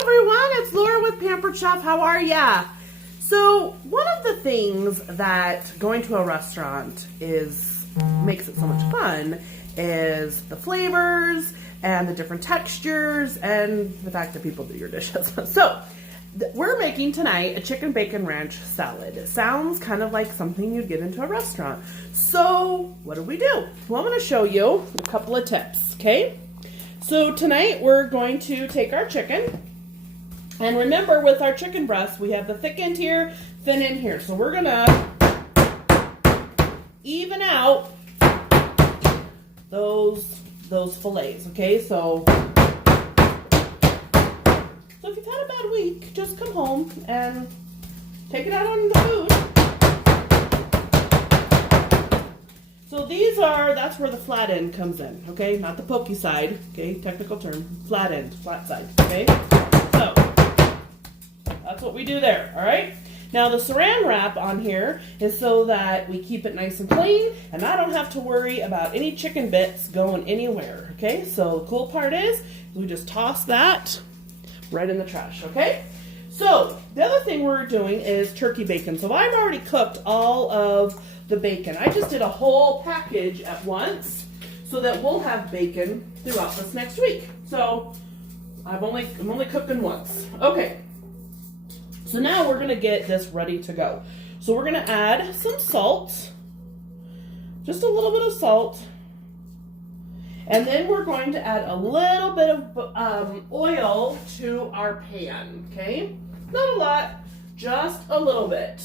everyone, it's Laura with Pampered Chef. How are ya? So one of the things that going to a restaurant makes it so much fun is the flavors and the different textures and the fact that people do your dishes. So we're making tonight a chicken bacon ranch salad. It sounds kind of like something you'd get into a restaurant. So what do? Well, I'm going to show you a couple of tips, okay? So tonight we're going to take our chicken, and remember with our chicken breast we have the thick end here, thin end here. So we're gonna even out those fillets, okay? So if you've had a bad week, just come home and take it out on the food. So that's where the flat end comes in, okay? Not the pokey side, okay? Technical term, flat end, flat side, okay? So, that's what we do there, all right? Now the saran wrap on here is so that we keep it nice and clean, and I don't have to worry about any chicken bits going anywhere, okay? So the cool part is we just toss that right in the trash, okay? So the other thing we're doing is turkey bacon. So I've already cooked all of the bacon. I just did a whole package at once so that we'll have bacon throughout this next week. So I'm only cooking once. Okay. So now we're gonna get this ready to go. So we're gonna add some salt, just a little bit of salt, and then we're going to add a little bit of oil to our pan, okay? Not a lot, just a little bit.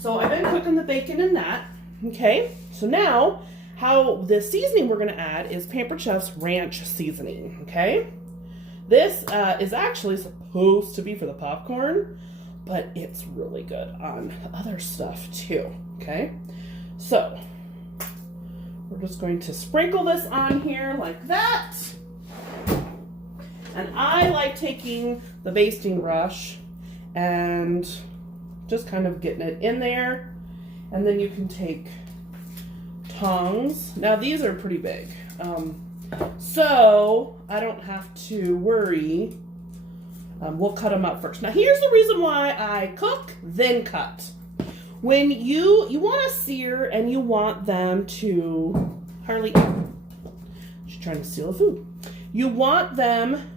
So I've been cooking the bacon in that, okay? So now, how the seasoning we're gonna add is Pampered Chef's ranch seasoning, okay? This is actually supposed to be for the popcorn, but it's really good on other stuff too, okay? So, we're just going to sprinkle this on here like that. And I like taking the basting brush and just kind of getting it in there. And then you can take tongs. Now these are pretty big. So I don't have to worry. We'll cut them up first. Now here's the reason why I cook, then cut. When you want to sear and you want them to, Harley, she's trying to steal the food. You want them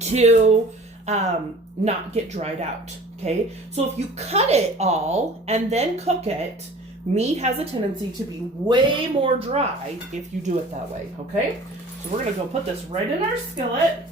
to not get dried out, okay? So if you cut it all and then cook it, meat has a tendency to be way more dry if you do it that way, okay? So we're gonna go put this right in our skillet.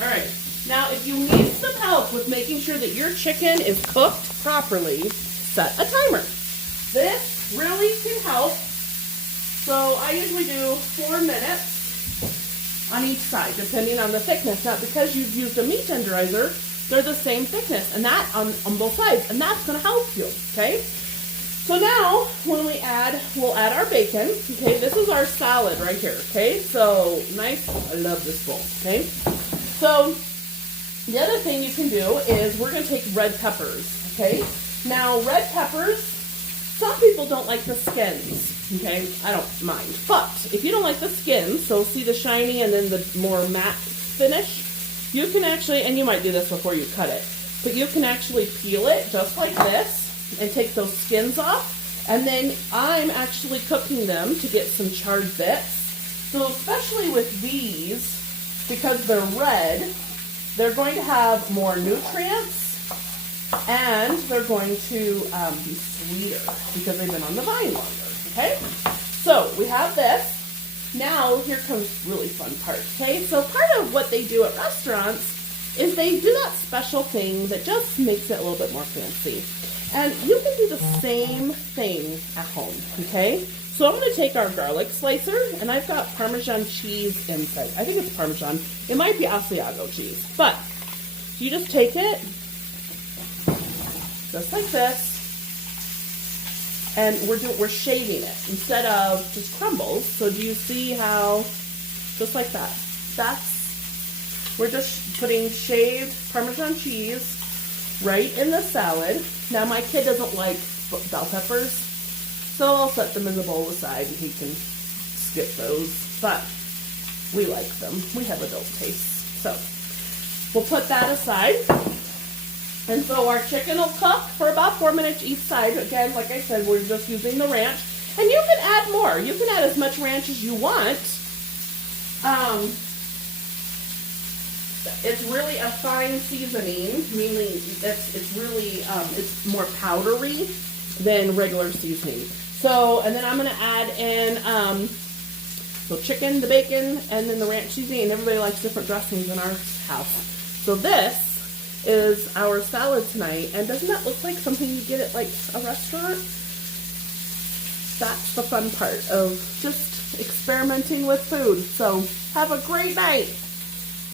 All right, now if you need some help with making sure that your chicken is cooked properly, set a timer. This really can help. So I usually do 4 minutes on each side, depending on the thickness. Now, because you've used a meat tenderizer, they're the same thickness, and that on both sides, and that's gonna help you, okay? So now, when we'll add our bacon, okay? This is our salad right here, okay? So nice, I love this bowl, okay? So the other thing you can do is we're gonna take red peppers, okay? Now red peppers, some people don't like the skins, okay? I don't mind. But if you don't like the skins, so see the shiny and then the more matte finish, you can actually, and you might do this before you cut it, but you can actually peel it just like this and take those skins off. And then I'm actually cooking them to get some charred bits. So especially with these, because they're red, they're going to have more nutrients and they're going to be sweeter because they've been on the vine longer, okay? So we have this. Now here comes really fun part, okay? So part of what they do at restaurants is they do that special thing that just makes it a little bit more fancy. And you can do the same thing at home, okay? So I'm going to take our garlic slicer, and I've got Parmesan cheese inside. I think it's Parmesan. It might be Asiago cheese. But you just take it, just like this, and we're shaving it instead of just crumbles. So do you see how, just like that? That's we're just putting shaved Parmesan cheese right in the salad. Now my kid doesn't like bell peppers, so I'll set them in the bowl aside and he can skip those, but we like them. We have adult tastes. So we'll put that aside. And so our chicken will cook for about 4 minutes each side. Again, like I said, we're just using the ranch. And you can add more. You can add as much ranch as you want. It's really a fine seasoning, meaning it's really it's more powdery than regular seasoning. So, and then I'm going to add in the chicken, the bacon, and then the ranch seasoning. And everybody likes different dressings in our house. So this is our salad tonight. And doesn't that look like something you get at like a restaurant? That's the fun part of just experimenting with food. So have a great night.